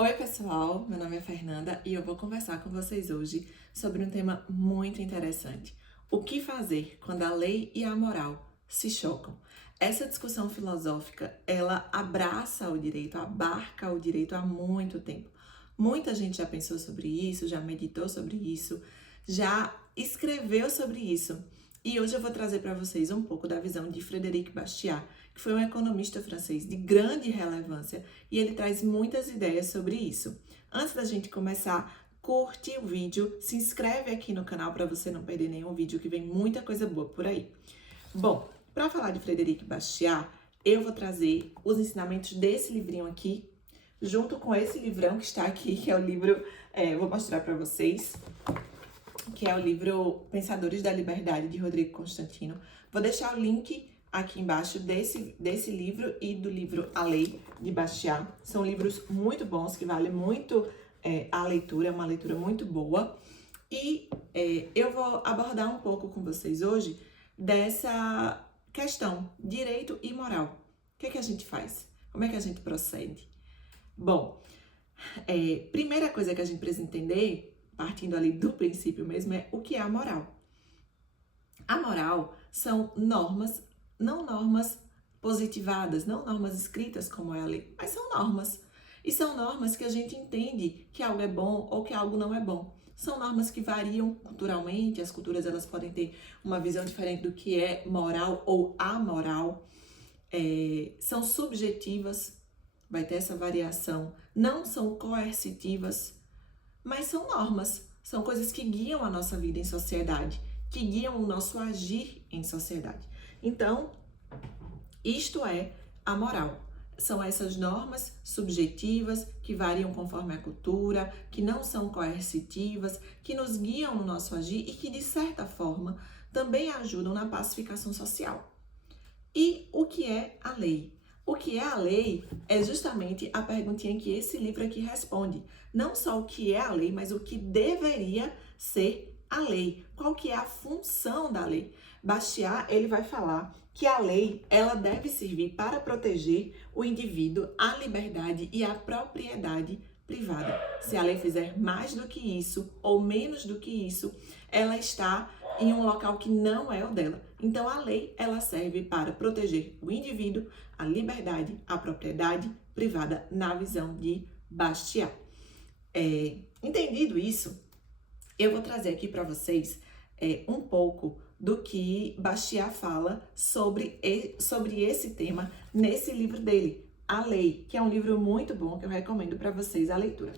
Oi, pessoal, meu nome é Fernanda e eu vou conversar com vocês hoje sobre um tema muito interessante. O que fazer quando a lei e a moral se chocam? Essa discussão filosófica, ela abraça o direito, abarca o direito há muito tempo. Muita gente já pensou sobre isso, já meditou sobre isso, já escreveu sobre isso. E hoje eu vou trazer para vocês um pouco da visão de Frédéric Bastiat, que foi um economista francês de grande relevância, e ele traz muitas ideias sobre isso. Antes da gente começar, curte o vídeo, se inscreve aqui no canal para você não perder nenhum vídeo, que vem muita coisa boa por aí. Bom, para falar de Frédéric Bastiat, eu vou trazer os ensinamentos desse livrinho aqui, junto com esse livrão que está aqui, que é o livro, vou mostrar para vocês, que é o livro Pensadores da Liberdade, de Rodrigo Constantino. Vou deixar o link aqui embaixo desse livro e do livro A Lei, de Bastiat. São livros muito bons, que valem muito a leitura, é uma leitura muito boa. E eu vou abordar um pouco com vocês hoje dessa questão, direito e moral. O que é que a gente faz? Como é que a gente procede? Bom, primeira coisa que a gente precisa entender, partindo ali do princípio mesmo, é o que é a moral. A moral são normas, não normas positivadas, não normas escritas como é a lei, mas são normas. E são normas que a gente entende que algo é bom ou que algo não é bom. São normas que variam culturalmente, as culturas elas podem ter uma visão diferente do que é moral ou amoral. São subjetivas, vai ter essa variação, não são coercitivas, mas são normas, são coisas que guiam a nossa vida em sociedade, que guiam o nosso agir em sociedade. Então, isto é a moral. São essas normas subjetivas que variam conforme a cultura, que não são coercitivas, que nos guiam no nosso agir e que, de certa forma, também ajudam na pacificação social. E o que é a lei? O que é a lei é justamente a perguntinha que esse livro aqui responde. Não só o que é a lei, mas o que deveria ser a lei. Qual que é a função da lei? Bastiat, ele vai falar que a lei, ela deve servir para proteger o indivíduo, a liberdade e a propriedade privada. Se a lei fizer mais do que isso ou menos do que isso, ela está em um local que não é o dela. Então, a lei, ela serve para proteger o indivíduo, a liberdade, a propriedade privada, na visão de Bastiat. Entendido isso, eu vou trazer aqui para vocês um pouco do que Bastiat fala sobre esse tema nesse livro dele, A Lei, que é um livro muito bom que eu recomendo para vocês a leitura.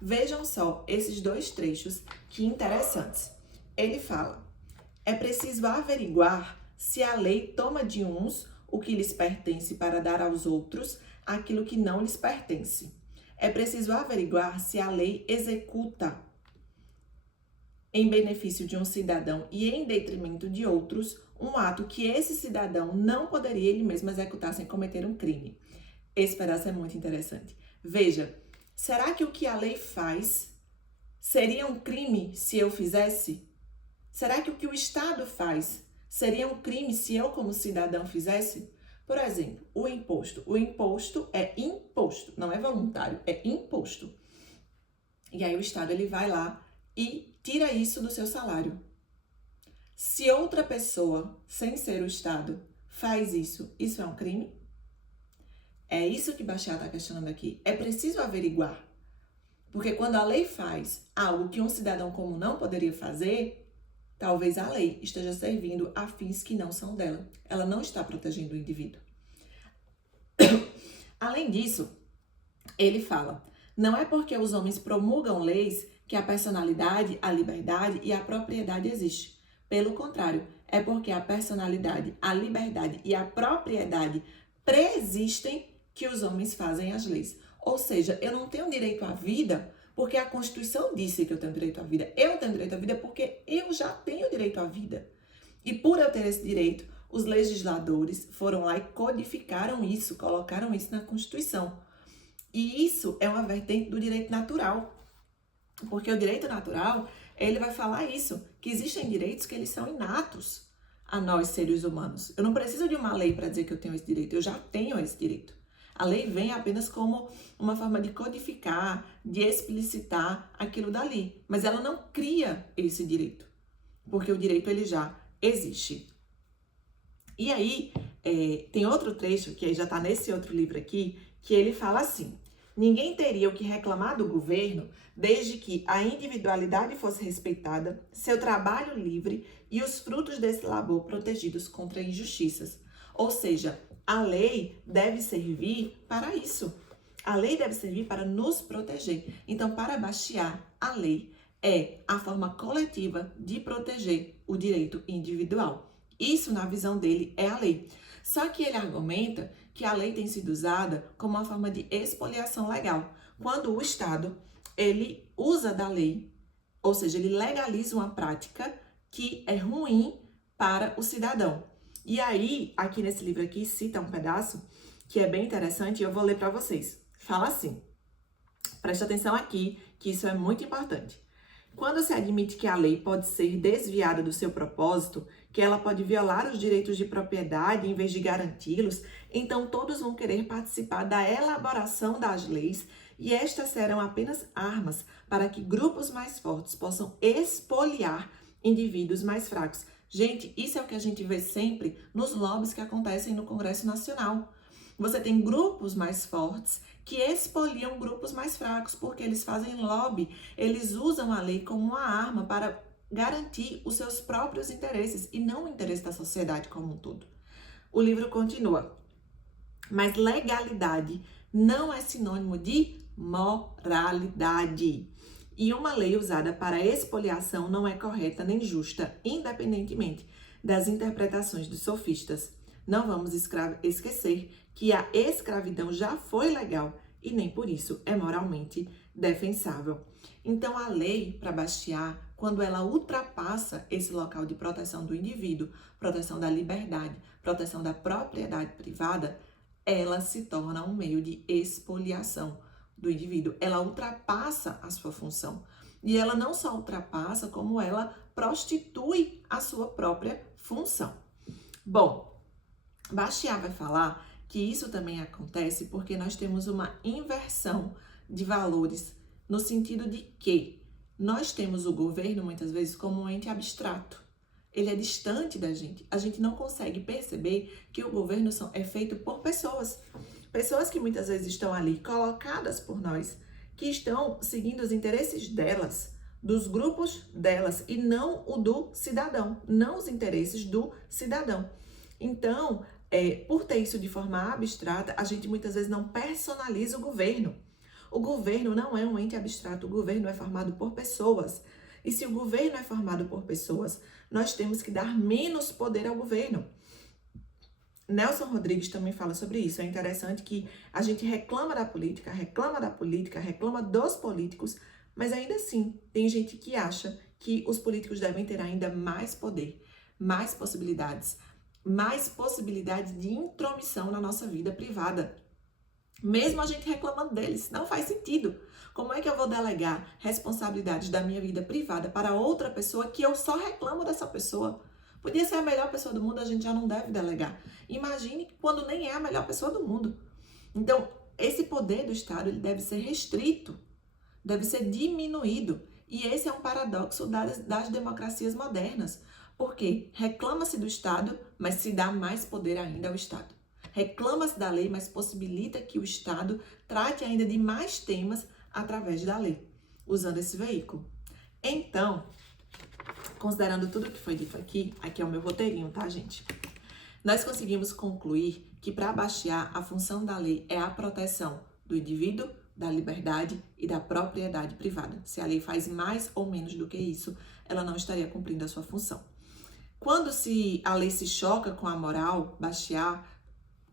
Vejam só esses dois trechos que interessantes. Ele fala: é preciso averiguar se a lei toma de uns o que lhes pertence para dar aos outros aquilo que não lhes pertence. É preciso averiguar se a lei executa em benefício de um cidadão e em detrimento de outros um ato que esse cidadão não poderia ele mesmo executar sem cometer um crime. Esse pedaço é muito interessante. Veja, será que o que a lei faz seria um crime se eu fizesse? Será que o que o Estado faz seria um crime se eu, como cidadão, fizesse? Por exemplo, o imposto. O imposto é imposto, não é voluntário, é imposto. E aí o Estado ele vai lá e tira isso do seu salário. Se outra pessoa, sem ser o Estado, faz isso, isso é um crime? É isso que Bastiat está questionando aqui. É preciso averiguar. Porque quando a lei faz algo que um cidadão comum não poderia fazer, talvez a lei esteja servindo a fins que não são dela. Ela não está protegendo o indivíduo. Além disso, ele fala: não é porque os homens promulgam leis que a personalidade, a liberdade e a propriedade existem. Pelo contrário, é porque a personalidade, a liberdade e a propriedade preexistem que os homens fazem as leis. Ou seja, eu não tenho direito à vida porque a Constituição disse que eu tenho direito à vida. Eu tenho direito à vida porque eu já tenho direito à vida. E por eu ter esse direito, os legisladores foram lá e codificaram isso, colocaram isso na Constituição. E isso é uma vertente do direito natural. Porque o direito natural, ele vai falar isso, que existem direitos que eles são inatos a nós, seres humanos. Eu não preciso de uma lei para dizer que eu tenho esse direito, eu já tenho esse direito. A lei vem apenas como uma forma de codificar, de explicitar aquilo dali, mas ela não cria esse direito, porque o direito ele já existe. E aí, tem outro trecho, que aí já está nesse outro livro aqui, que ele fala assim: ninguém teria o que reclamar do governo desde que a individualidade fosse respeitada, seu trabalho livre e os frutos desse labor protegidos contra injustiças. Ou seja, a lei deve servir para isso. A lei deve servir para nos proteger. Então, para Bastiat, a lei é a forma coletiva de proteger o direito individual. Isso, na visão dele, é a lei. Só que ele argumenta que a lei tem sido usada como uma forma de expoliação legal, quando o Estado ele usa da lei, ou seja, ele legaliza uma prática que é ruim para o cidadão. E aí, aqui nesse livro aqui, cita um pedaço que é bem interessante e eu vou ler para vocês. Fala assim, preste atenção aqui, que isso é muito importante. Quando se admite que a lei pode ser desviada do seu propósito, que ela pode violar os direitos de propriedade em vez de garanti-los, então todos vão querer participar da elaboração das leis e estas serão apenas armas para que grupos mais fortes possam expoliar indivíduos mais fracos. Gente, isso é o que a gente vê sempre nos lobbies que acontecem no Congresso Nacional. Você tem grupos mais fortes que expoliam grupos mais fracos, porque eles fazem lobby, eles usam a lei como uma arma para garantir os seus próprios interesses e não o interesse da sociedade como um todo. O livro continua, mas legalidade não é sinônimo de moralidade. E uma lei usada para expoliação não é correta nem justa, independentemente das interpretações dos sofistas. Não vamos esquecer que a escravidão já foi legal e nem por isso é moralmente defensável. Então, a lei, para Bastiat, quando ela ultrapassa esse local de proteção do indivíduo, proteção da liberdade, proteção da propriedade privada, ela se torna um meio de expoliação do indivíduo. Ela ultrapassa a sua função. E ela não só ultrapassa, como ela prostitui a sua própria função. Bom, Bastiat vai falar que isso também acontece porque nós temos uma inversão de valores, no sentido de que nós temos o governo, muitas vezes, como um ente abstrato. Ele é distante da gente. A gente não consegue perceber que o governo é feito por pessoas. Pessoas que muitas vezes estão ali colocadas por nós, que estão seguindo os interesses delas, dos grupos delas, e não o do cidadão, não os interesses do cidadão. Então, por ter isso de forma abstrata, a gente muitas vezes não personaliza o governo. O governo não é um ente abstrato, o governo é formado por pessoas. E se o governo é formado por pessoas, nós temos que dar menos poder ao governo. Nelson Rodrigues também fala sobre isso. É interessante que a gente reclama da política, reclama dos políticos, mas ainda assim tem gente que acha que os políticos devem ter ainda mais poder, mais possibilidades de intromissão na nossa vida privada. Mesmo a gente reclamando deles, não faz sentido. Como é que eu vou delegar responsabilidades da minha vida privada para outra pessoa que eu só reclamo dessa pessoa? Podia ser a melhor pessoa do mundo, a gente já não deve delegar. Imagine quando nem é a melhor pessoa do mundo. Então, esse poder do Estado ele deve ser restrito, deve ser diminuído. E esse é um paradoxo das democracias modernas. Porque reclama-se do Estado, mas se dá mais poder ainda ao Estado. Reclama-se da lei, mas possibilita que o Estado trate ainda de mais temas através da lei, usando esse veículo. Então, considerando tudo que foi dito aqui é o meu roteirinho, tá, gente? Nós conseguimos concluir que para Bastiat a função da lei é a proteção do indivíduo, da liberdade e da propriedade privada. Se a lei faz mais ou menos do que isso, ela não estaria cumprindo a sua função. Quando a lei se choca com a moral, Bastiat,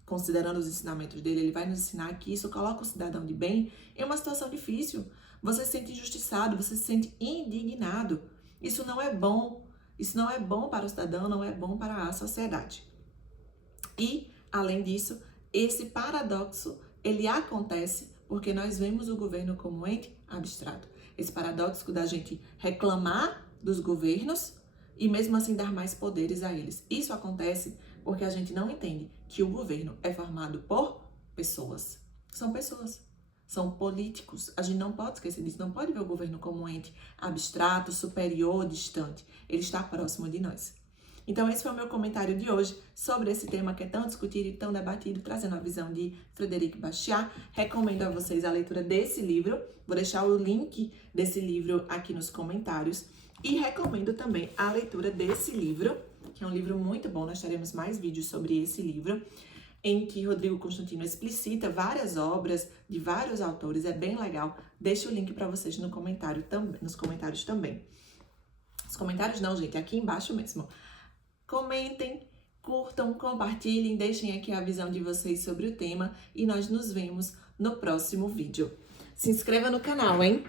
considerando os ensinamentos dele, ele vai nos ensinar que isso coloca o cidadão de bem em uma situação difícil. Você se sente injustiçado, você se sente indignado. Isso não é bom. Isso não é bom para o cidadão, não é bom para a sociedade. E, além disso, esse paradoxo, ele acontece porque nós vemos o governo como um ente abstrato. Esse paradoxo da gente reclamar dos governos e mesmo assim dar mais poderes a eles. Isso acontece porque a gente não entende que o governo é formado por pessoas. São pessoas. São políticos. A gente não pode esquecer disso. Não pode ver o governo como um ente abstrato, superior, distante. Ele está próximo de nós. Então, esse foi o meu comentário de hoje sobre esse tema que é tão discutido e tão debatido, trazendo a visão de Frédéric Bastiat. Recomendo a vocês a leitura desse livro. Vou deixar o link desse livro aqui nos comentários. E recomendo também a leitura desse livro, que é um livro muito bom. Nós teremos mais vídeos sobre esse livro, em que Rodrigo Constantino explicita várias obras de vários autores. É bem legal. Deixo o link para vocês nos comentários também. Os comentários não, gente, aqui embaixo mesmo. Comentem, curtam, compartilhem, deixem aqui a visão de vocês sobre o tema e nós nos vemos no próximo vídeo. Se inscreva no canal, hein?